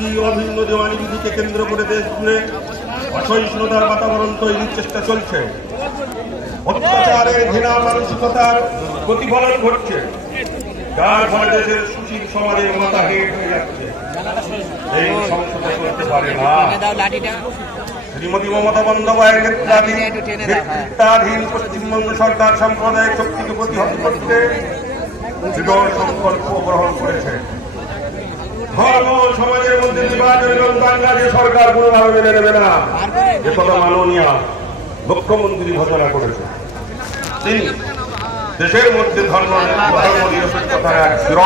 অভিন্ন দেওয়ানি বিধিকে কেন্দ্র করে দেশ জুড়ে অসহিষ্ণুতার বাতাবরণ তৈরির চেষ্টা চলছে। অত্যাচারের ঘৃণা মানসিকতার প্রতিফলন ঘটছে, যার ফলে দেশের সুশীল সমাজের মাথা হেঁট হয়ে যাচ্ছে। এই সংসদে চলতে পারে না। শ্রীমতী মমতা বন্দ্যোপাধ্যায়ের নেতৃত্বাধীন পশ্চিমবঙ্গ সরকার সাম্প্রদায়িক শক্তিকে প্রতিহত করতে দৃঢ় সংকল্প গ্রহণ করেছে। ধর্ম সমাজের মধ্যে বিভাজন এবং বাংলাদেশ সরকার কোনোভাবে মেনে নেবে না, একথা মাননীয় মুখ্যমন্ত্রী ঘোষণা করেছে। তিনি দেশের মধ্যে ধর্ম নিরপেক্ষতার এক দৃঢ়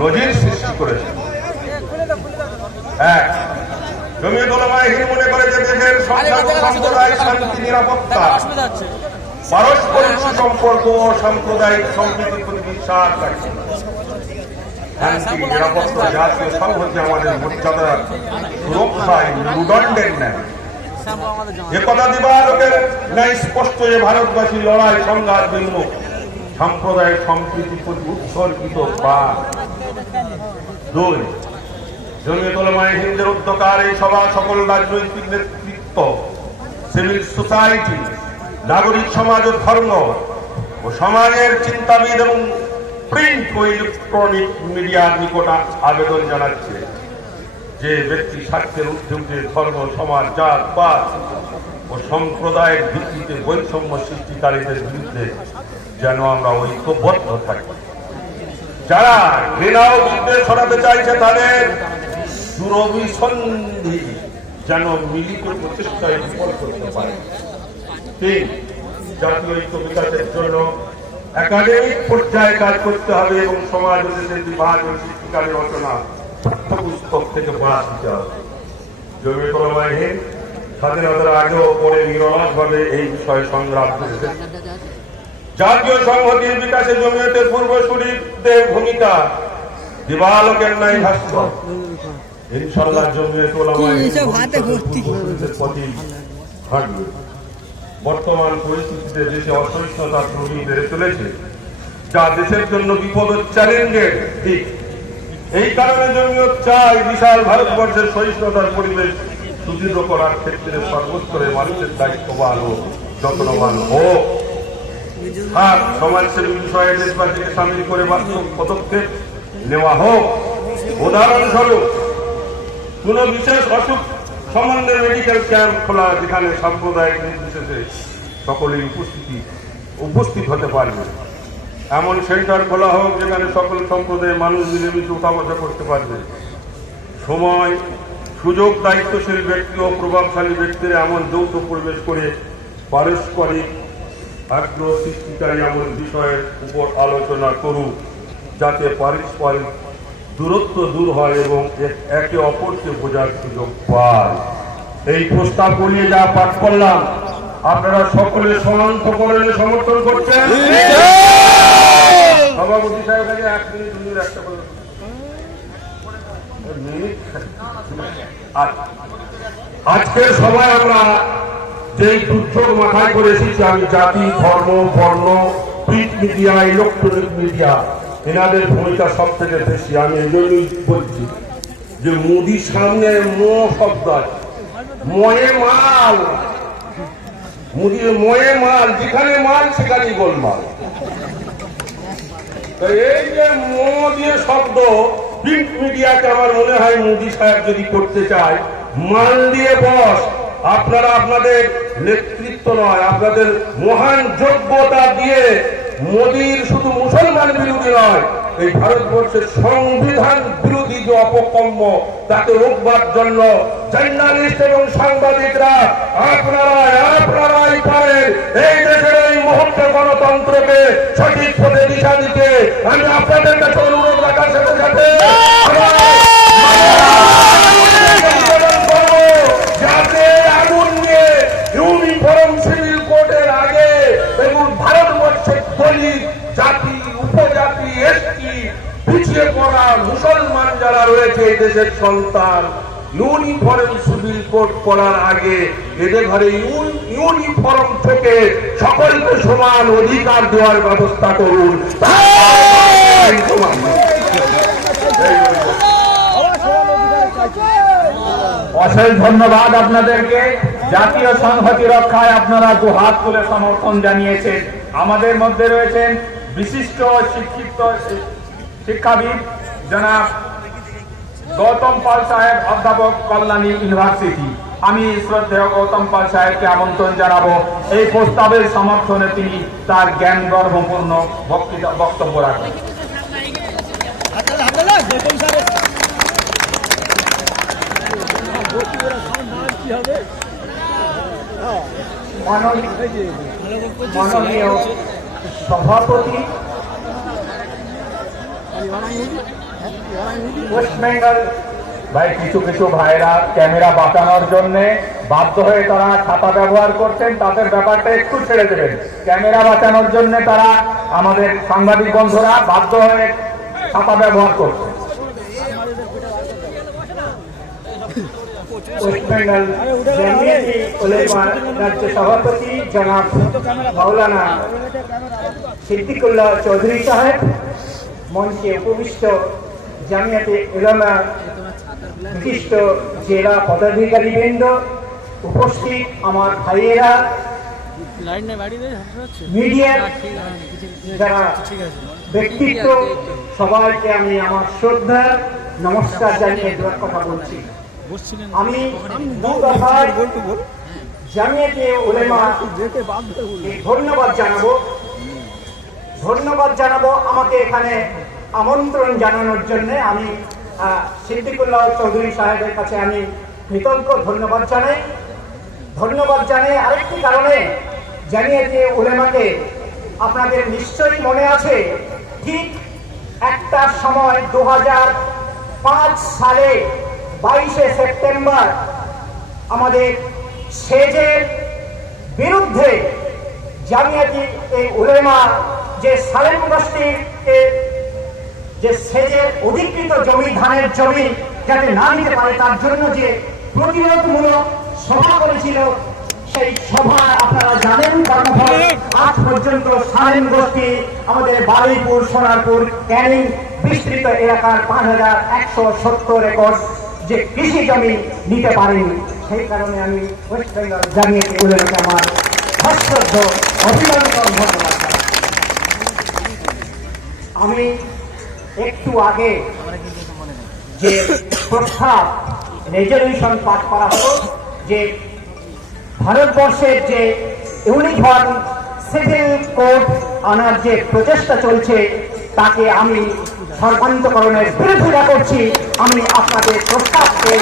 নজির সৃষ্টি করেছেন। এক, জমিয়তুল উলামায়ে হিন্দ মনে করে যে দেশের সাম্প্রদায়িক শান্তি, নিরাপত্তা, পারস্পরিক সুসম্পর্ক ও সাম্প্রদায়িক সম্প্রীতির প্রতি বিশ্বাস রাখছে। শান্তি, নিরাপত্তা, জাতীয় সংহতি আমাদের মর্যাদার সুরক্ষায় মেরুদণ্ডের ন্যায়। একথা দিবালোকের ন্যায় স্পষ্ট যে ভারতবাসী লড়াই সংঘাত বিমুখ, সাম্প্রদায়িক সম্প্রীতির প্রতি উৎসর্গিত। বা দুই, জমিয়তুল উলামায়ে হিন্দের উদ্যোগকার এই সভা সকল রাজনৈতিক নেতৃত্ব, সিভিল সোসাইটি, নাগরিক সমাজ ও ধর্ম ও সমাজের চিন্তাবিদ এবং প্রিন্ট ও ইলেকট্রনিক মিডিয়ার নিকট আবেদন জানাচ্ছে যে ব্যক্তি স্বার্থের ঊর্ধ্বে উঠে ধর্ম, সমাজ, জাত, পাত ও সম্প্রদায়ের ভিত্তিতে বৈষম্য সৃষ্টিকারীদের বিরুদ্ধে যেন আমরা ঐক্যবদ্ধ থাকি। যারা ঘৃণা ও বিদ্বেষ ছড়াতে চাইছে তাদের দুরভিসন্ধি যেন মিলিত প্রচেষ্টায় বিফল করতে পারে। তিন, জাতীয় ঐক্য বিকাশের জন্য একাডেমিক পর্যায়ে কাজ করতে হবে এবং সমাজ ও দেশের বিভাজন সৃষ্টিকারী রচনা পাঠ্যপুস্তক থেকে বাদ দিতে হবে। জমিয়তুল উলামায়ে হিন্দ স্বাধীনতার আগেও পরে নিরলসভাবে এই বিষয়ে সংগ্রাম করেছে। জাতীয় সংহতির বিকাশে জমিয়তের পূর্বসূরিদের ভূমিকা দিবালোকের ন্যায় ভাস্কর। ইনশাআল্লাহ জমিয়তুল উলামায়ে হিন্দের প্রতি হাঁটবে। বর্তমান পরিস্থিতিতে দেশে অসহিষ্ণুতার প্রবৃদ্ধি বেড়ে চলেছে, যা দেশের জন্য বিপদ ও চ্যালেঞ্জের দিক। এই কারণে জমিয়ত চাই বিশাল ভারতবর্ষের সহিষ্ণুতার পরিবেশ সুদৃঢ় করার ক্ষেত্রে সর্বস্তরে মানুষের দায়িত্ববান ও যত্নবান হোক। আর সমাজসেবী বিষয়ে দেশবাসীকে সামিল করে বাস্তব পদক্ষেপ নেওয়া হোক। উদাহরণস্বরূপ, কোন বিশেষ অসুখ সম্বন্ধে মেডিকেল ক্যাম্প খোলা, যেখানে সাম্প্রদায়িক নির্বিশেষে সকলেই উপস্থিত হতে পারবে। এমন সেন্টার খোলা হোক যেখানে সকল সম্প্রদায়ের মানুষ মিলেমিশে উঠা বসা করতে পারবে। সময়, সুযোগ, দায়িত্বশীল ব্যক্তি ও প্রভাবশালী ব্যক্তিরা এমন যৌথ পরিবেশ করে পারস্পরিক আগ্রহ সৃষ্টিকারী এমন বিষয়ের উপর আলোচনা করুক, যাতে পারস্পরিক দূরত্ব দূর হয় এবং একে অপরকে বোঝার সুযোগ পায়। এই প্রস্তাব বলিয়ে যা পাঠ করলাম, আপনারা সকলে সমান্ত করে সমর্থন করছেন। সভাপতি সাহেব এক মিনিট একটা আজকের সভায় আমরা যে দুর্যোগ মাথায় করে এসেছি, আমি জাতি, ধর্ম, বর্ণ, প্রিন্ট মিডিয়া, ইলেকট্রনিক মিডিয়া, এনাদের ভূমিকা সব থেকে বেশি। আমি এই জন্যই বলছি যে মোদির সামনে মো শব্দ আছে, ময়ে মাল, মোদির ময়ে মাল, যেখানে মাল সেখানেই গোলমাল। এই যে মো দিয়ে শব্দ প্রিন্ট মিডিয়াকে আমার মনে হয় মোদি সাহেব যদি করতে চায়, মাল দিয়ে বস। আপনারা আপনাদের নেতৃত্ব নয়, আপনাদের মহান যোগ্যতা দিয়ে মোদির শুধু মুসলমান বিরোধী নয়, এই ভারতবর্ষের সংবিধান বিরোধী যে অপকর্ম, তাকে রোকবার জন্য জার্নালিস্ট এবং সাংবাদিকরা আপনারাই পারেন এই দেশের এই মুহূর্তে গণতন্ত্রকে সঠিক পথে দিশা দিতে। আমি আপনাদের কাছে অনুরোধ রাখার সাথে সাথে যাতে আগুন নিয়ে ইউনিফর্ম সিভিল কোডের আগে এবং ভারতবর্ষের দলিত, জাতি, উপজাতি, এসটি, পিছিয়ে পড়া মুসলমান যারা রয়েছে এই দেশের সন্তান, ইউনিফর্ম সিভিল কোড করার আগে এদের ঘরে ইউনিফর্ম থেকে সকলকে সমান অধিকার দেওয়ার ব্যবস্থা করুন। অশেষ ধন্যবাদ আপনাদেরকে। জাতীয় সংহতি রক্ষায় আপনারা দুহাত তুলে সমর্থন জানিয়েছেন। আমাদের মধ্যে রয়েছেন বিশিষ্ট শিক্ষিত শিক্ষাবিদ জনাব গৌতম পাল সাহেব, অধ্যাপক কল্যাণী ইউনিভার্সিটি। আমি শ্রদ্ধেয় গৌতম পাল সাহেবকে আমন্ত্রণ জানাবো এই প্রস্তাবের সমর্থনে তিনি তার জ্ঞান গর্ভপূর্ণ বক্তব্য রাখেন। মাননীয় সভাপতি ওয়েস্ট বেঙ্গল। ভাই, কিছু কিছু ভাইরা ক্যামেরা বাঁচানোর জন্য বাধ্য হয়ে তারা ছাতা ব্যবহার করছেন, তাদের ব্যাপারটা একটু ছেড়ে দেবেন। ক্যামেরা বাঁচানোর জন্য তারা, আমাদের সাংবাদিক বন্ধুরা বাধ্য হয়ে ছাতা ব্যবহার করছেন। ওয়েস্ট বেঙ্গল জামিয়াতে উলেমা রাজ্য সভাপতি জনাব মাওলানা সিদ্দিকুল্লাহ চৌধুরী সাহেব, মঞ্চে উপবিষ্ট জামিয়াতে উলেমা বিশিষ্ট জেলা পদাধিকারীবৃন্দ, উপস্থিত আমার ভাইয়েরা, মিডিয়ার যারা ব্যক্তিত্ব, সবাইকে আমি আমার শ্রদ্ধা নমস্কার জানিয়ে দেওয়ার কথা বলছি। আমি জামিয়াতে উলেমা ধন্যবাদ জানাবো আমাকে এখানে আমন্ত্রণ জানানোর জন্য। আমি সিদ্দিকুল্লাহ চৌধুরী সাহেবের কাছে আমি কৃতজ্ঞ ধন্যবাদ জানাই আরেকটি কারণে। জামিয়াতে উলেমাকে আপনাদের নিশ্চয়ই মনে আছে, ঠিক একটা সময় 2005 সালে 22শে সেপ্টেম্বর আমাদের সেজের বিরুদ্ধে জামিয়াতে উলেমা যে সালেম গোষ্ঠীর যে সেজের অধিকৃত জমি, ধানের জমি যাতে না নিতে পারে তার জন্য যে প্রতিরোধমূলক সভা করেছিল, সেই সভা আপনারা জানেন। কর্মফল আজ পর্যন্ত সালেম গোষ্ঠী আমাদের বারুইপুর, সোনারপুর, ক্যানিং বিস্তৃত এলাকার 5170 একর যে কৃষি জমি নিতে পারেনি। সেই কারণে আমি ওয়েস্ট বেঙ্গল জামিয়াতে উলেমাকে আমার সশ্রদ্ধ অভিনন্দন ধন্যবাদ। আমি একটু আগে যে প্রস্তাব রেজলিউশন পাস করা হলো, যে ভারতবর্ষের যে ইউনিফর্ম সিভিল কোড আনার যে প্রচেষ্টা চলছে, তাকে আমি সর্বান্তকরণের বিরোধিতা করছি। আমি আপনাদের প্রস্তাবকে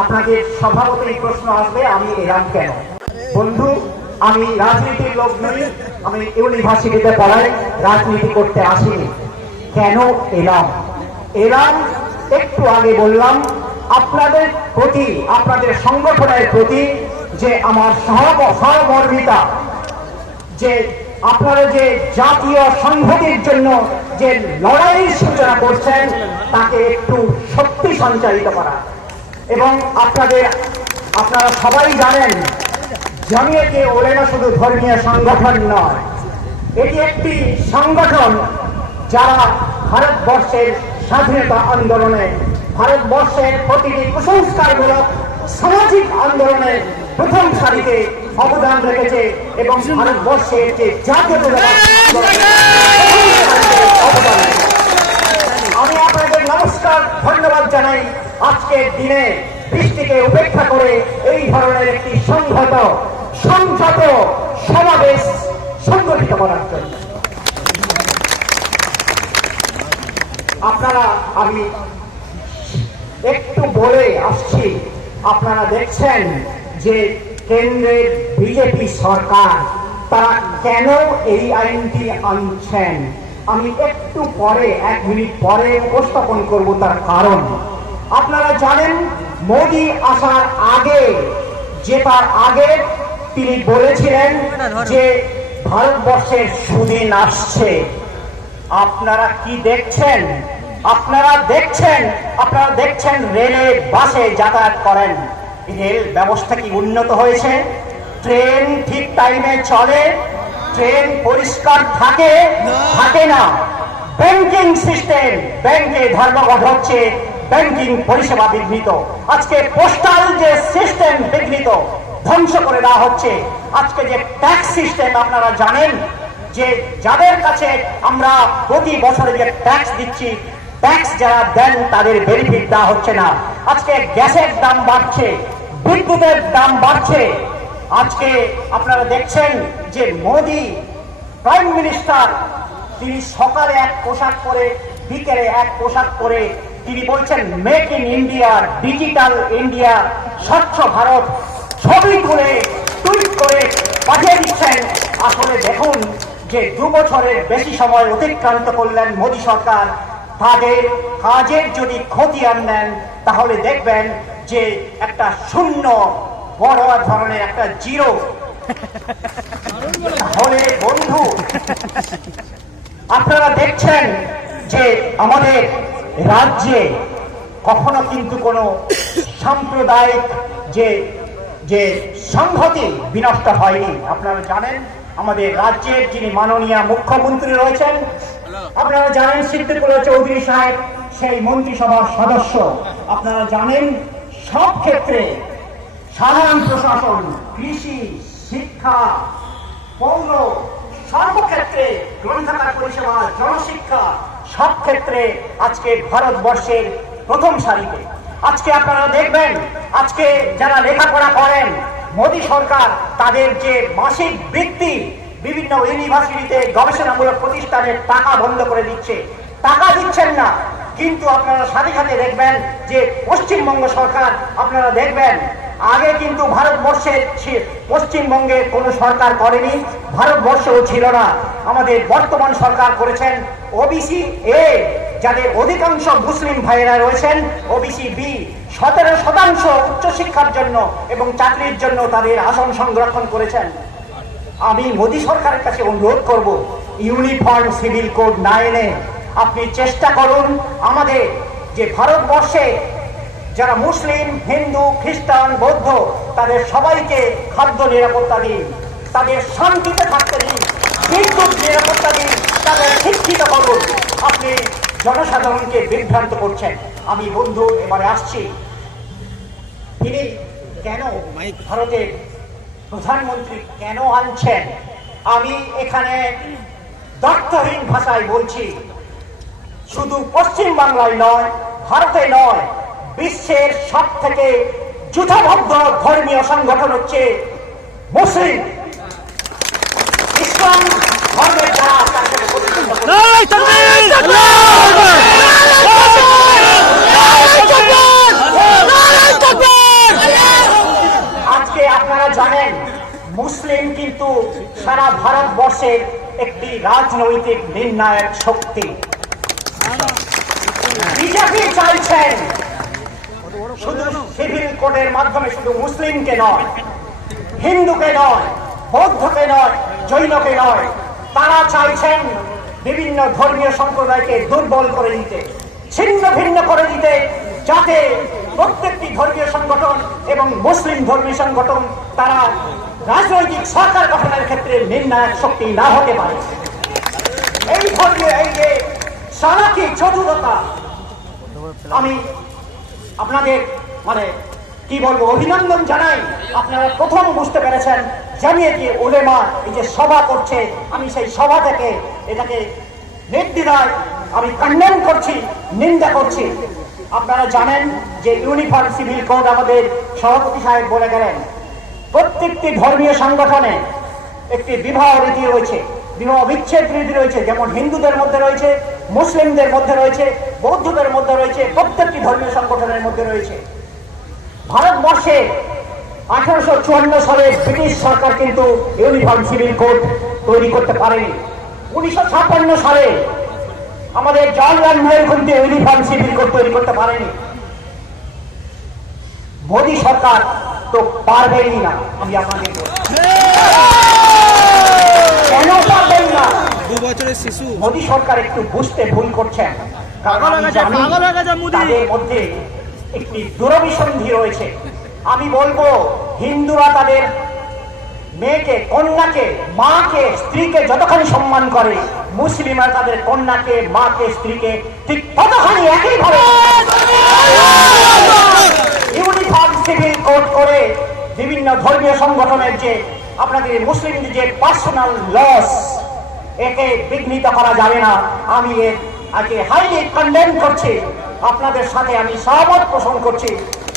আপনাদের স্বভাবতই প্রশ্ন আসবে, আমি এলাম কেন? বন্ধু, আমি রাজনীতির লোক নই, আমি ইউনিভার্সিটিতে পড়াই, রাজনীতি করতে আসিনি। কেন এলাম একটু আগে বললাম। আপনাদের প্রতি, আপনাদের সংগঠনের প্রতি যে আমার সহমর্মিতা, যে আপনারা যে জাতীয় সংহতির জন্য যে লড়াইয়ের সূচনা করছেন, তাকে একটু শক্তি সঞ্চারিত করা। এবং আপনারা সবাই জানেন, জামিয়াতে উলেমা শুধু ধর্মীয় সংগঠন নয়, এটি একটি সংগঠন যারা ভারতবর্ষের স্বাধীনতা আন্দোলনে, ভারতবর্ষের প্রতিটি কুসংস্কারমূলক সামাজিক আন্দোলনে প্রথম সারিতে অবদান রেখেছে এবং ভারতবর্ষের যে জাতীয়তাবাদ অবদান রেখেছে। আমি আপনাদের নমস্কার ধন্যবাদ জানাই আজকের দিনে বৃষ্টিকে উপেক্ষা করে এই ধরনের একটি সংযত সমাবেশ সংগঠিত করার জন্য। আমি একটু বলে আসছি, আপনারা দেখছেন যে কেন্দ্রের বিজেপি সরকার তারা কেন এই আইনটি আনছেন। আমি একটু পরে, 1 মিনিট পরে উপস্থাপন করব তার কারণ। আপনারা জানেন, মোদি আসার আগে, জেতার আগে তিনি বলেছিলেন যে ভারতবর্ষের সুদিন আসছে। আপনারা কি দেখছেন? আপনারা দেখছেন রেলে, বাসে যাতায়াত করেন, রেল ব্যবস্থা কি উন্নত হয়েছে? ট্রেন ঠিক টাইমে চলে? ট্রেন পরিষ্কার থাকে না? ব্যাংকিং সিস্টেম, ব্যাংকে ধর্মঘট হচ্ছে, ব্যাংকিং পরিষেবা বিঘ্নিত। আজকে পোস্টাল যে সিস্টেম বিঘ্নিত, ধ্বংস করে দেওয়া হচ্ছে। আজকে যে ট্যাক্স সিস্টেম, আপনারা জানেন যে যাদের কাছে আমরা প্রতি বছরে যে ট্যাক্স দিচ্ছি, ট্যাক্স যারা দেন তাদের বেনিফিট দেওয়া হচ্ছে না। আজকে গ্যাসের দাম বাড়ছে, বিদ্যুতের দাম বাড়ছে। আজকে আপনারা দেখছেন যে মোদি প্রাইম মিনিস্টার, তিনি সকালে এক পোশাক পরে, বিকেলে এক পোশাক পরে তিনি বলছেন make in India, digital India, স্বচ্ছ ভারত, ছবি তুলে টুইট করে পাঠিয়ে দিচ্ছেন। আসলে দেখুন যে 2 বছরের বেশি সময় অতিক্রান্ত করলেন মোদী সরকার, তাদের কাজের যদি খতিয়ান নেন তাহলে দেখবেন যে একটা শূন্য, বড় ধরনের একটা জিরো। তাহলে বন্ধু, আপনারা দেখছেন যে আমাদের রাজ্যে কখনো কিন্তু কোনো সাম্প্রদায়িক যে সংহতি বিনষ্ট হয়নি। আপনারা জানেন আমাদের রাজ্যের যিনি মাননীয় মুখ্যমন্ত্রী রয়েছেন, আপনারা জানেন সিদ্দিকুল্লাহ চৌধুরী সাহেব সেই মন্ত্রিসভার সদস্য। আপনারা জানেন সব ক্ষেত্রে সাধারণ প্রশাসন, কৃষি, শিক্ষা, পৌর, সর্বক্ষেত্রে গ্রন্থাগার পরিষেবা, জনশিক্ষা, সব ক্ষেত্রে আজকে ভারতবর্ষের প্রথম সারিতে। আজকে আপনারা দেখবেন আজকে যারা লেখাপড়া করেন, মোদী সরকার তাদের যে মাসিক বৃত্তি বিভিন্ন ইউনিভার্সিটিতে, গবেষণামূলক প্রতিষ্ঠানের টাকা বন্ধ করে দিচ্ছে, টাকা দিচ্ছেন না। কিন্তু আপনারা সাথে সাথে দেখবেন যে পশ্চিমবঙ্গ সরকার, আপনারা দেখবেন আগে কিন্তু ভারতবর্ষে পশ্চিমবঙ্গে কোনো সরকার করেনি, ভারতবর্ষেও ছিল না। আমাদের বর্তমান সরকার করেছেন ওবিসি এ, যাদের অধিকাংশ মুসলিম ভাইয়েরা রয়েছেন, ওবিসি বি 17% উচ্চশিক্ষার জন্য এবং চাকরির জন্য তাদের আসন সংরক্ষণ করেছেন। আমি মোদী সরকারের কাছে অনুরোধ করব, ইউনিফর্ম সিভিল কোড না এনে আপনি চেষ্টা করুন আমাদের যে ভারতবর্ষে যারা মুসলিম, হিন্দু, খ্রিস্টান, বৌদ্ধ, তাদের সবাইকে খাদ্য নিরাপত্তা দিন, তাদের শান্তিতে থাকতে দিন, বিদ্যুৎ নিরাপত্তা দিন, তাদের শিক্ষিত করুন। আপনি জনসাধারণকে বিভ্রান্ত করছেন। আমি বন্ধু এবারে আসছি, তিনি কেন ভারতের প্রধানমন্ত্রী কেন আনছেন, আমি এখানে দর্থহীন ভাষায় বলছি। শুধু পশ্চিম বাংলায় নয়, ভারতে নয়, বিশ্বের সব থেকে যুথবদ্ধ ধর্মীয় সংগঠন হচ্ছে মুসলিম। ইসলাম ধর্মের দ্বারা তার সাথে প্রতিষ্ঠিত আজকে আপনারা জানেন মুসলিম কিন্তু সারা ভারতবর্ষের একটি রাজনৈতিক নির্ণায়ক শক্তি। বিজেপি চাইছেন শুধু সিভিল কোডের মাধ্যমে শুধু মুসলিমকে নয়, হিন্দুকে নয়, বৌদ্ধকে নয়, জৈনকে নয়, তারা চাইছেন বিভিন্ন ধর্মীয় সম্প্রদায়কে দুর্বল করে দিতে, ছিন্ন ভিন্ন করে দিতে, যাতে প্রত্যেকটি ধর্মীয় সংগঠন এবং মুসলিম ধর্মীয় সংগঠন তারা রাজনৈতিক সরকার গঠনের ক্ষেত্রে নির্ণায়ক শক্তি না হতে পারে। এই ধর্মীয় এই যে সারাকি চতুরতা, আমি আপনাদের কি বলবো, অভিনন্দন জানাই। আপনারা প্রথম বুঝতে পেরেছেন জামিয়াতে উলেমা এই যে সভা করছে, আমি সেই সভা থেকে এটাকে নির্দ্বিধায় আমি কন্ডেম করছি, নিন্দা করছি। আপনারা জানেন যে ইউনিফর্ম সিভিল কোড আমাদের সভাপতি সাহেব বলে গেলেন, প্রত্যেকটি ধর্মীয় সংগঠনে একটি বিবাহ রীতি রয়েছে, বিবাহ বিচ্ছেদ রীতি রয়েছে, যেমন হিন্দুদের মধ্যে রয়েছে, মুসলিমদের মধ্যে রয়েছে, বৌদ্ধদের মধ্যে রয়েছে, প্রত্যেকটি ধর্মীয় সংগঠনের মধ্যে রয়েছে। ভারতবর্ষে 1854 সালে ব্রিটিশ সরকার কিন্তু ইউনিফর্ম সিভিল কোড তৈরি করতে পারেনি। 1956 সালে আমাদের জওহরলাল নেহরু কিন্তু ইউনিফর্ম সিভিল কোড তৈরি করতে পারেনি। মোদী সরকার তো পারবেনই না। আমি আপনাদের কেন পারবেন না, 2 বছরের শিশু মোদী সরকার একটু বুঝতে ভুল করছেন, কারণ আমি জানি তাদের মধ্যে একটি দুরভিসন্ধি রয়েছে। আমি বলবো হিন্দুরা তাদের মেয়েকে, কন্যাকে, মাকে, স্ত্রীকে যতখানি সম্মান করে, মুসলিমরা তাদের কন্যাকে, মাকে, স্ত্রীকে ঠিক ততখানি একইভাবে ইউনিফর্ম সিভিল কোড করে বিভিন্ন ধর্মীয় সংগঠনের যে আপনাদের মুসলিমদের যে পার্সোনাল লস, একে বিঘ্নিত করা যাবে না। আমি একে হাইলি কন্ডেম করছি, আপনাদের সাথে আমি সহমত পোষণ করছি।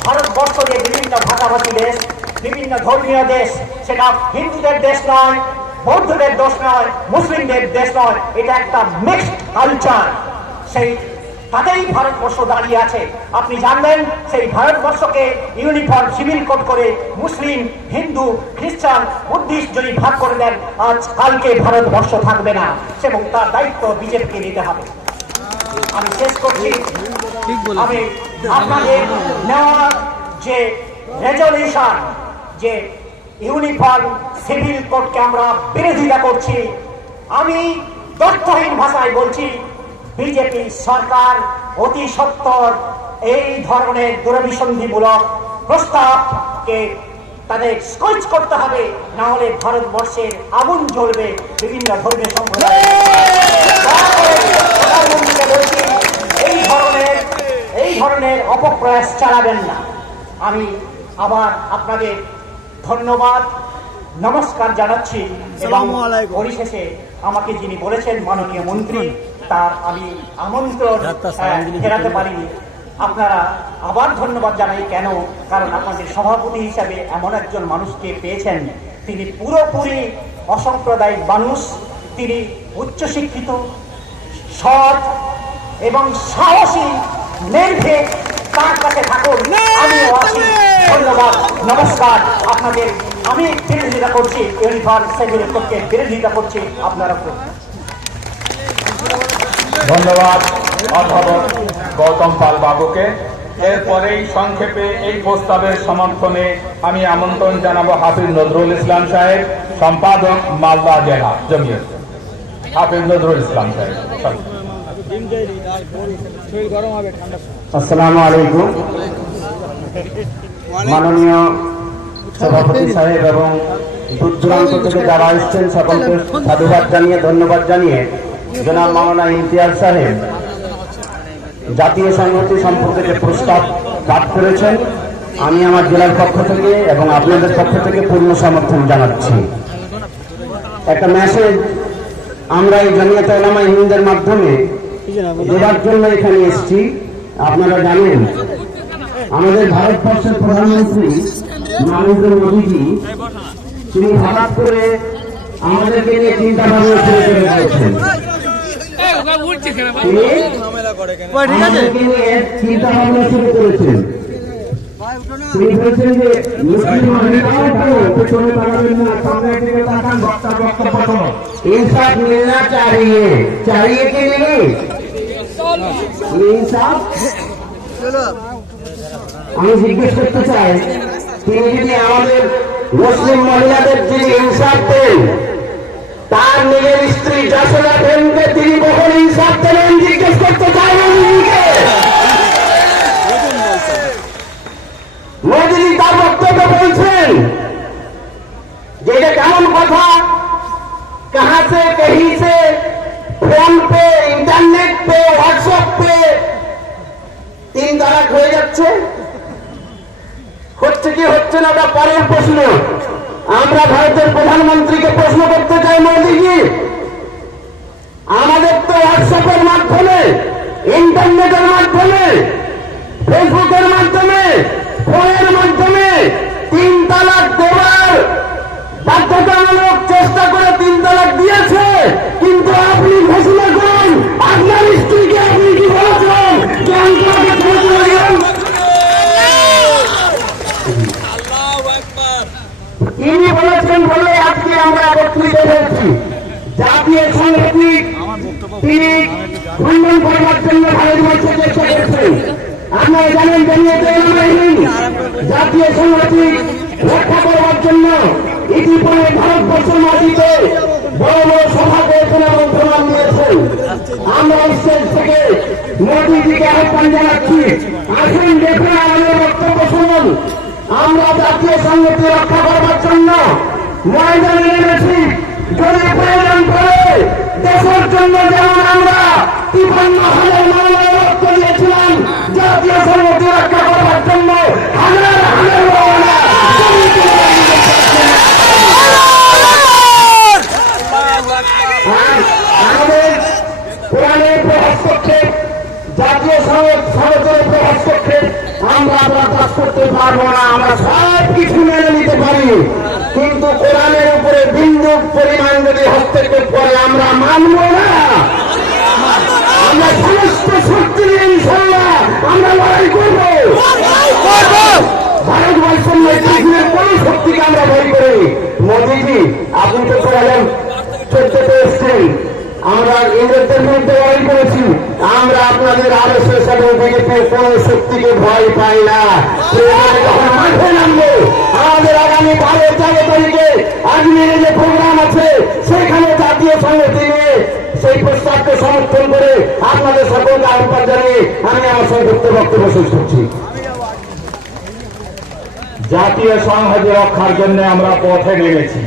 ভারতবর্ষ যে বিভিন্ন ভাষাভাষী দেশ, বিভিন্ন ধর্মীয় দেশ, সেটা হিন্দুদের দেশ নয়, বৌদ্ধদের দেশ নয়, মুসলিমদের দেশ নয়, এটা একটা মিক্সড কালচার। সেই তাতেই ভারতবর্ষ দাঁড়িয়ে আছে। আপনি জানবেন সেই ভারতবর্ষকে ইউনিফর্ম সিভিল কোড করে মুসলিম, হিন্দু, খ্রিস্টান, বুদ্ধিস্ট যদি ভাগ করে দেন, আজ কালকে ভারতবর্ষ থাকবে না, এবং তার দায়িত্ব বিজেপিকে নিতে হবে। আমি শেষ করছি, আমি আপনাদের নেওয়া যে রেজলিউশন, যে ইউনিফর্ম সিভিল কোডকে আমরা বিরোধিতা করছি, আমি তথ্যহীন ভাষায় বলছি, বিজেপি সরকার অতি সত্বর এই ধরনের দুরভিসন্ধিমূলক প্রস্তাবকে তাদের স্কচ করতে হবে, না হলে ভারতবর্ষের আগুন জ্বলবে বিভিন্ন ধর্মীয় সম্প্রদায়। প্রধানমন্ত্রীকে বলছি, এই ধরনের অপপ্রয়াস চালাবেন না। আমি আবার আপনাদের ধন্যবাদ, নমস্কার জানাচ্ছি, এবং পরিশেষে আমাকে যিনি বলেছেন মাননীয় মন্ত্রী, তার আমি আমন্ত্রণ ফেরাতে পারিনি। আপনারা আবার ধন্যবাদ জানাই, কেন? কারণ আপনাদের সভাপতি হিসাবে এমন একজন মানুষকে পেয়েছেন, তিনি পুরোপুরি অসাম্প্রদায়িক মানুষ, তিনি উচ্চশিক্ষিত, সৎ এবং সাহসী, নির্ভীক। তার কাছে থাকুন, আমিও আছি। ধন্যবাদ, নমস্কার। আপনাদের আমি বিরোধিতা করছি, ইউনিফর্ম সিভিল কোডকে বিরোধিতা করছি, আপনারা করুন। ধন্যবাদ অধ্যাপক গৌতম পাল বাবুকে। এরপরেই সংক্ষেপে এই প্রস্তাবের সমর্থনে আমি আমন্ত্রণ জানাবো হাফিজ নজরুল ইসলাম সাহেব, সম্পাদক মালদা জেলা জমিয়ত। হাফিজ নজরুল ইসলাম সাহেব। আসসালামু আলাইকুম। মাননীয় সভাপতি সাহেব এবং দূর দূরান্ত থেকে যারা এসছেন সকলকে সাধুবাদ জানিয়ে, ধন্যবাদ জানিয়ে, জনাব মাওলানা ইমতিয়াজ সাহেব জাতীয় সংহতি সম্পর্কে যে প্রস্তাব পাঠ করেছেন, আমি আমার জেলার পক্ষ থেকে এবং আপনাদের পক্ষ থেকে পূর্ণ সমর্থন জানাচ্ছি। একটা মেসেজ আমরা এই জমিয়তে উলামা হিন্দের মাধ্যমে দেওয়ার জন্য এখানে এসেছি। আপনারা জানেন আমাদের ভারতবর্ষের প্রধানমন্ত্রী নরেন্দ্র মোদীজি, তিনি হঠাৎ করে আমাদেরকে নিয়ে চিন্তা ভাবনা শুরু করে দিয়েছেন। আমাদেরকে নিয়ে চিন্তা ভাবনা শুরু করেছেন। তিনি বলছেন যে মুসলিম পেছনে তাকাবেন না, সামনের দিকে তাকান, বক্তব্য ইনসাফ মিলনা চাহিয়ে। চাহিয়ে কি নেই ইনসাফ? আমি জিজ্ঞেস করতে চাই, তিনি যদি আমাদের মুসলিম মহিলাদের যিনি ইনসাফ দেন, তার নিজের স্ত্রী যশোদা বেনকে তিনি কখন ইনসাফ দেবেন জিজ্ঞেস করতে চাই মোদীজিকে। মোদীজি তার বক্তব্য বলছেন যে এটা কেমন কথা, कहां से कहीं से फोन पे, इंटरनेट पे, व्हाट्सएप पे 3 তালাক হয়ে যাচ্ছে। হচ্ছে কি হচ্ছে না, ওটা পরের প্রশ্ন। আমরা ভারতের প্রধানমন্ত্রীকে প্রশ্ন করতে চাই, মোদীজি আমাদের তো হোয়াটসঅ্যাপের মাধ্যমে, ইন্টারনেটের মাধ্যমে, ফেসবুকের মাধ্যমে, ফোনের মাধ্যমে 3 তালাক দেওয়ার বাধ্যতামূলক চেষ্টা করে 3 তালাক দিয়েছে, কিন্তু আপনি ঘোষণা করুন আপনার স্ত্রীকে আপনি কি বলেছেন? তিনি বলেছেন বলে আজকে আমরা বক্তব্য হয়েছি। জাতীয় সংহতি তিনি খণ্ডন করবার জন্য ভারতবর্ষে চেষ্টা করেছেন। আপনারা জানেন জাতীয় সংহতি রক্ষা করবার জন্য ইতিপূর্বে ভারতবর্ষের মাটিতে বড় বড় সভা করেছেন এবং প্রমাণ দিয়েছেন। আমরা স্টেজ থেকে মোদীজিকে আহ্বান জানাচ্ছি, আসুন দেখুন, আমাদের বক্তব্য শুনুন। আমরা জাতীয় সংহতি রক্ষা করবার জন্য ময়দানে নেমেছি। যদি প্রয়োজন পড়ে দেশের জন্য যেমন আমরা 53,000 মাওলানা রক্ত দিয়েছিলাম, জাতীয় সংহতি রক্ষা করার জন্য হাজার হাজার মাওলানা আমাদের কোরআনের হস্তক্ষেপ, জাতীয় সংহতির হস্তক্ষেপ আমরা কাজ করতে পারবো না। আমরা সব কিছু মেনে নিতে পারি, কিন্তু কোরআনের উপরে বিন্দু পরিমাণ যদি হস্তক্ষেপ করে আমরা মানব না। আমরা সমস্ত শক্তি নিয়ে ইনশাআল্লাহ আমরা লড়াই করবো। ভারতবর্ষের নেতৃত্বের কোন শক্তিকে আমরা ভয় করি। মোদীজি, আপনি তো 2014-তে এসছেন, আমরা ইংরেজদের বিরুদ্ধে লড়াই করেছি। আমরা আপনাদের RSS এবং বিজেপির কোন শক্তিকে ভয় পাই না। যখন মাঠে নামবো, আমাদের আগামী 13 তারিখে আজমিরে যে প্রোগ্রাম আছে, সেখানে জাতীয় সংহতি নিয়ে সেই প্রস্তাবকে সমর্থন করে আপনাদের সকলকে আহ্বান জানিয়ে আমি আমার সংক্ষিপ্ত বক্তব্য শেষ করছি। জাতীয় সংহতি রক্ষার জন্য আমরা পথে নেমেছি।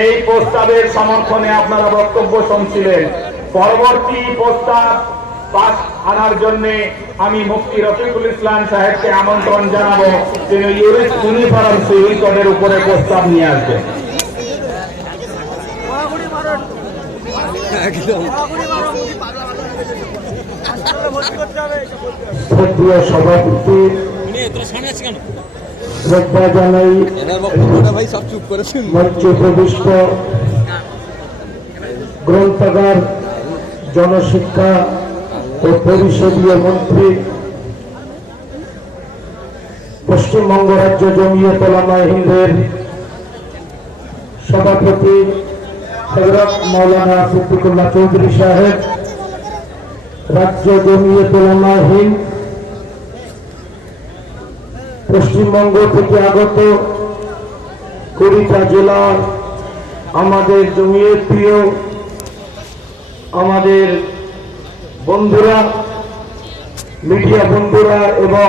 এই প্রস্তাবের সমর্থনে আপনারা বক্তব্য শুনছিলেন। পরবর্তী প্রস্তাব পাশ আনার জন্য আমি মুফতি রফিকুল ইসলাম সাহেবকে আমন্ত্রণ জানাবো, তিনি ইউনিফর্ম সিভিল কোডের উপরে প্রস্তাব নিয়ে আসবেন। সভাপতি শ্রদ্ধা জানাই মঞ্চে প্রবিষ্ট গ্রন্থাগার, জনশিক্ষা ও পরিষদীয় মন্ত্রী, পশ্চিমবঙ্গ রাজ্য জমিয়ত উলামায়ে হিন্দের সভাপতি হযরত মাওলানা সিদ্দিকুল্লাহ চৌধুরী সাহেব, রাজ্য জমিয়ত উলামায়ে হিন্দ পশ্চিমবঙ্গ থেকে আগত 20টা জেলার আমাদের জমিয়ত প্রিয় আমাদের বন্ধুরা, মিডিয়া বন্ধুরা এবং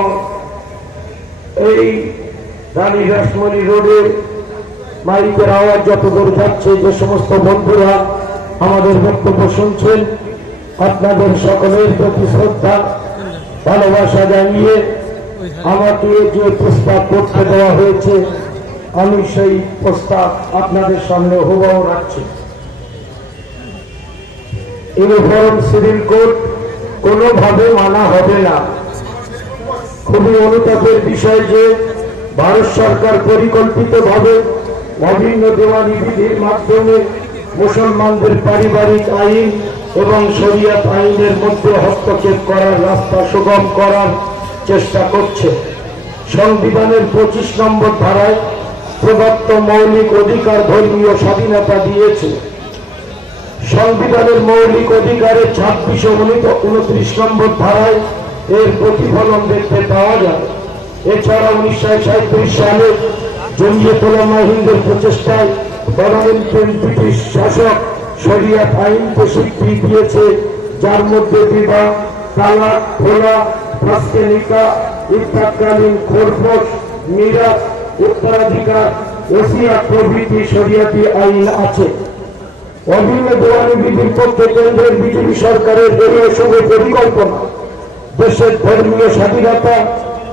এই রানী রাসমণি রোডে মাইকের আওয়াজ যতদূর যাচ্ছে যে সমস্ত বন্ধুরা আমাদের বক্তব্য শুনছেন, আপনাদের সকলের প্রতি শ্রদ্ধা ভালোবাসা জানিয়ে আমাকে যে প্রস্তাব করতে দেওয়া হয়েছে, আমি সেই প্রস্তাব আপনাদের সামনে হুবহু রাখছি। ইউনিফর্ম সিভিল কোড কোনোভাবে মানা হবে না। খুবই অনুতাপের বিষয় যে ভারত সরকার পরিকল্পিতভাবে বিভিন্ন দেওয়ানি বিধির মাধ্যমে মুসলমানদের পারিবারিক আইন এবং শরিয়াত আইনের মধ্যে হস্তক্ষেপ করার রাস্তা সুগম করার চেষ্টা করছে। সংবিধানের 25 নম্বর ধারায় প্রদত্ত মৌলিক অধিকার ধর্মীয় স্বাধীনতা দিয়েছে। সংবিধানের মৌলিক অধিকারের 26 ও 29 নম্বর ধারায় এর প্রতিফলন দেখতে পাওয়া যায়। এছাড়া 1937 সালে জমিয়ত উলামায়ে হিন্দের প্রচেষ্টায় গণতন্ত্রের ব্রিটিশ শাসক শরিয়াত আইনকে স্বীকৃতি দিয়েছে, যার মধ্যে বিবাহ, তালাক, খোলা, প্রাসকেলিকা, ইফতাকালীন খোরপোশ, মিরাস, উত্তরাধিকার, ওসিয়াত প্রভৃতি শরিয়াতি আইন আছে। অভিন্ন দেওয়ানি বিধির পক্ষে কেন্দ্রের বিজেপি সরকারের দলীয় শুভ পরিকল্পনা দেশের ধর্মীয় স্বাধীনতা,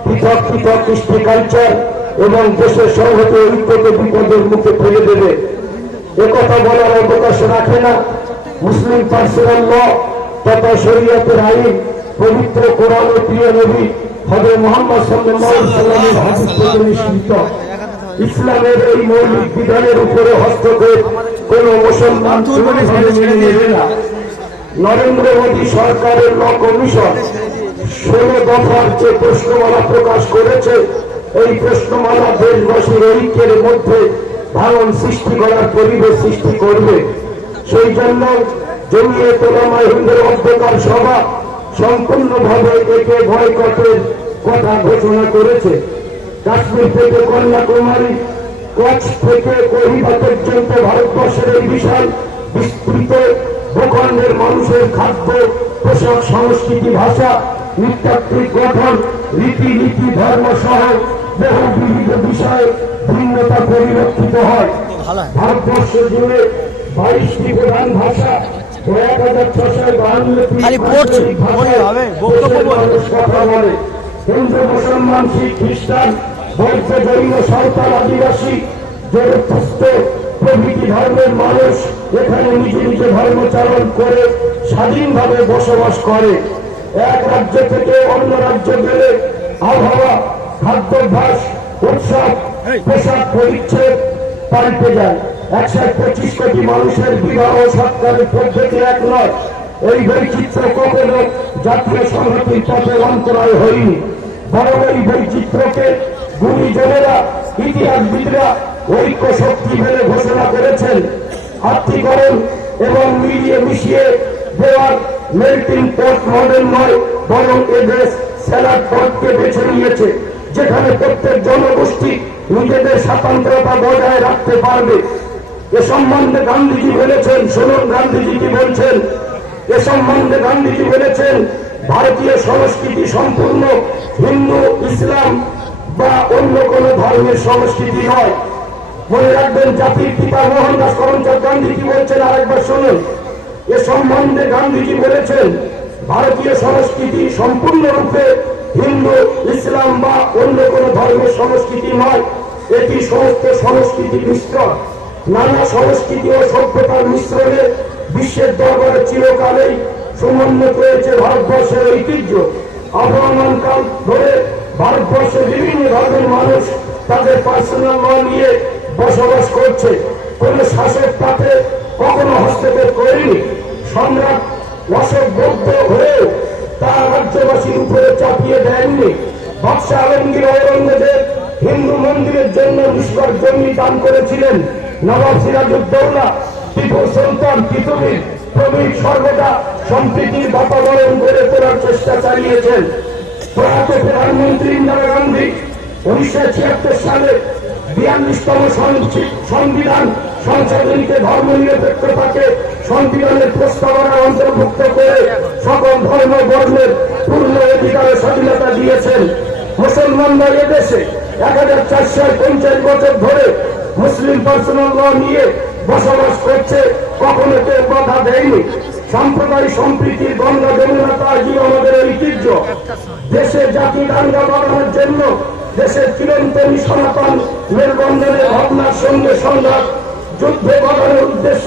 পৃথক পৃথক কৃষ্টি কালচার এবং দেশের সংহতি ঐক্যকে বিপদের মুখে ফেলে দেবে। একথা বলার অবকাশ রাখে না মুসলিম পার্সোনাল ল তথা শরিয়তের আইন, পবিত্র কোরআন ও প্রিয় নবী হযরত মুহাম্মদ সাল্লাল্লাহু আলাইহি ওয়াসাল্লামের হাদিস থেকে নিশ্চিত। ইসলামের এই মৌলিক বিধানের উপরে হস্তক্ষেপ কোন মুসলমান কোনোভাবে মেনে নেবে না। নরেন্দ্র মোদী সরকারের ল কমিশন 16 দফার যে প্রশ্নমালা প্রকাশ করেছে, এই প্রশ্নমালা দেশবাসীর ঐক্যের মধ্যে ভাঙন সৃষ্টি করার পরিবেশ সৃষ্টি করবে। সেই জন্য জমিয়ত উলামায়ে হিন্দের অধ্যকার সভা সম্পূর্ণভাবে একে বয়কটের কথা ঘোষণা করেছে। কাশ্মীর থেকে কন্যাকুমারী, কচ্ছ থেকে কোহিমা পর্যন্ত ভারতবর্ষের এই বিশাল বিস্তৃত ভূখণ্ডের মানুষের খাদ্য, পোশাক, সংস্কৃতি, ভাষা, নৃতাত্ত্বিক গঠন, রীতিনীতি, ধর্ম সহ বহু বিবিধ বিষয়ে ভিন্নতা পরিলক্ষিত হয়। ভারতবর্ষ জুড়ে 22টি প্রধান ভাষা, খালি পড়ছে বললে হবে, বক্তব্য বলে। কথা বলে হিন্দু, মুসলমান, শিখ, খ্রিস্টান, বৌদ্ধ, জৈন, সাঁওতাল, আদিবাসী, জরথস্থ প্রভৃতি ধর্মের মানুষ এখানে নিজ নিজ ধর্ম চালন করে স্বাধীনভাবে বসবাস করে। এক রাজ্য থেকে অন্য রাজ্য গেলে আবহাওয়া, খাদ্যাভ্যাস, উৎসব, পোশাক পরিচ্ছদ পাল্টে যায়। 125 কোটি মানুষের বিবাহ সৎকারের পদ্ধতি এক নয়। এই বৈচিত্র্য কখনো জাতীয় সংহতির পথে অন্তরায় হয়নি, বরং এই বৈচিত্র্যকে গুণীজনেরা, ইতিহাসবিদরা ঐক্য শক্তি বলে ঘোষণা করেছেন। আত্মীকরণ এবং মিলিয়ে মিশিয়ে দেওয়ার মেল্টিং পট মডেল নয়, বরং এদেশ স্যালাড পথকে বেছে নিয়েছে, যেখানে প্রত্যেক জনগোষ্ঠী নিজেদের স্বাতন্ত্রতা বজায় রাখতে পারবে। এ সম্বন্ধে গান্ধীজি বলেছেন, শুনুন গান্ধীজি কি বলছেন। এ সম্বন্ধে গান্ধীজি বলেছেন, ভারতীয় সংস্কৃতি সম্পূর্ণ হিন্দু, ইসলাম বা অন্য কোন ধর্মের সংস্কৃতি নয়। মনে রাখবেন, জাতির পিতা মোহনদাস করমচাঁদ গান্ধী কি বলছেন, আরেকবার শুনুন। এ সম্বন্ধে গান্ধীজি বলেছেন, ভারতীয় সংস্কৃতি সম্পূর্ণরূপে হিন্দু, ইসলাম বা অন্য কোন ধর্মের সংস্কৃতি নয়। এটি সমস্ত সংস্কৃতির মিশ্রণ। নানা সংস্কৃতি ও সভ্যতার মিশ্রণে বিশ্বের দরবারে চিরকালেই সমুন্নত হয়েছে ভারতবর্ষের ঐতিহ্য। আবহমান কাল ধরে ভারতবর্ষে বিভিন্ন ধর্মের মানুষ তাদের পার্সোনাল ল নিয়ে বসবাস করছে। কোন শাসক তাতে কখনো হস্তক্ষেপ করেনি। সম্রাট অশোক বৌদ্ধ হয়েও তার রাজ্যবাসীর উপরে চাপিয়ে দেননি। বাদশাহ আলমগীর ঔরঙ্গজেব হিন্দু মন্দিরের জন্য নিষ্কর জমি দান করেছিলেন। নবাব সিরাজউদ্দৌলা, টিপু সুলতান, পৃথিবীর প্রবীণ সর্বদা সম্প্রীতির বাতাবরণ গড়ে তোলার চেষ্টা চালিয়েছেন। প্রয়াত প্রধানমন্ত্রী ইন্দিরা গান্ধী 1976 সালে 42তম সংবিধান সংশোধনীতে ধর্ম নিরপেক্ষতাকে সংবিধানের প্রস্তাবনায় অন্তর্ভুক্ত করে সকল ধর্ম বর্ণের পূর্ণ অধিকার ও স্বাধীনতা দিয়েছেন। মুসলমানরা এদেশে 1450 বছর ধরে মুসলিম পার্সোনাল ল নিয়ে বসবাস করছে, কখনো কেউ বাধা দেয়নি। সম্প্রদায় সম্প্রীতির গঙ্গা যমুনা আজই আমাদের ঐতিহ্য। দেশে জাতি দাঙ্গা বাড়ানোর জন্য দেশের চিরন্তন সনাতন মেলবন্ধনের ভাবনার সঙ্গে সংঘাত, যুদ্ধে বাড়ানোর উদ্দেশ্য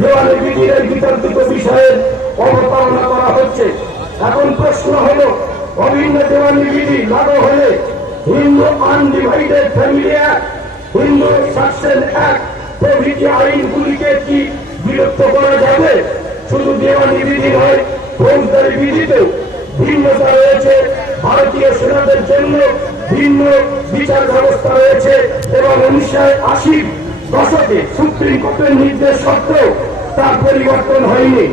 দেওয়ানি বিধির এই বিতর্কিত বিষয়ের অবতারণা করা হচ্ছে। এখন প্রশ্ন হল, অভিন্ন দেওয়ানি বিধি লাগু হলে Hindu undivided family act, Hindu succession act প্রভৃতি আইনগুলিকে কি বিলুপ্ত করা যাবে? শুধু দেওয়ানি বিধি নয়, ফৌজদারি বিধিতেও ভিন্নতা রয়েছে। ভারতীয় সেনাদের জন্য ভিন্ন বিচার ব্যবস্থা রয়েছে এবং 1980 দশকে সুপ্রিম কোর্টের নির্দেশ সত্ত্বেও তার পরিবর্তন হয়নি।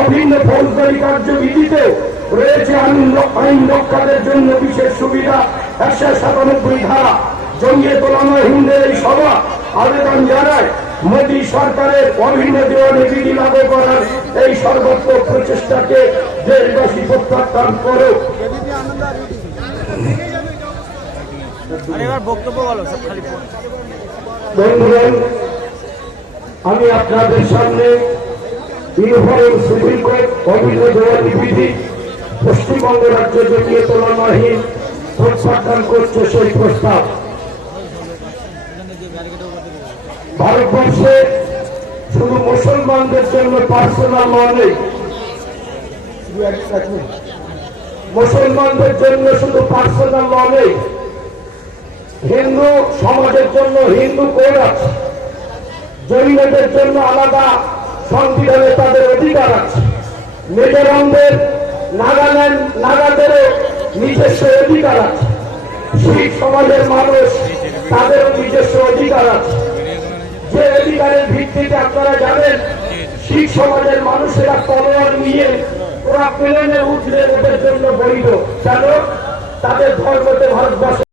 অভিন্ন ফৌজদারি কার্যবিধিতেও রয়েছে আইন রক্ষাদের জন্য বিশেষ সুবিধা। 197 ধারা। জঙ্গিয়ত উলামা হিন্দের এই সভা আবেদন জানায় মোদী সরকারের অভিন্ন দেওয়ানি বিধি লাগু করার এই সর্বাত্মক প্রচেষ্টাকে দেশবাসী প্রত্যাখ্যান করুক। বন্ধুগণ, আমি আপনাদের সামনে ইউনিফর্ম সুপ্রিম কোর্ট অভিন্ন দেওয়ানি বিধি পশ্চিমবঙ্গ রাজ্য জঙ্গিয়ত উলামা হিন্দ প্রত্যাখ্যান করছে সেই প্রস্তাব। ভারতবর্ষে শুধু মুসলমানদের জন্য পার্সোনাল ল নেই, মুসলমানদের জন্য শুধু পার্সোনাল ল নেই, হিন্দু সমাজের জন্য হিন্দু কোড আছে, জৈনদের জন্য আলাদা সংবিধানে তাদের অধিকার আছে, মিজোরামদের, নাগাদেরও নিজস্ব অধিকার আছে, শিখ সমাজের মানুষ তাদেরও নিজস্ব অধিকার আছে। যে অধিকারের ভিত্তিতে আপনারা জানেন, শিখ সমাজের মানুষেরা তলোয়ার নিয়ে ওরা প্লেনে উঠলে ওদের জন্য বৈধ, কেন? তাদের ধর্মতে ভারতবর্ষ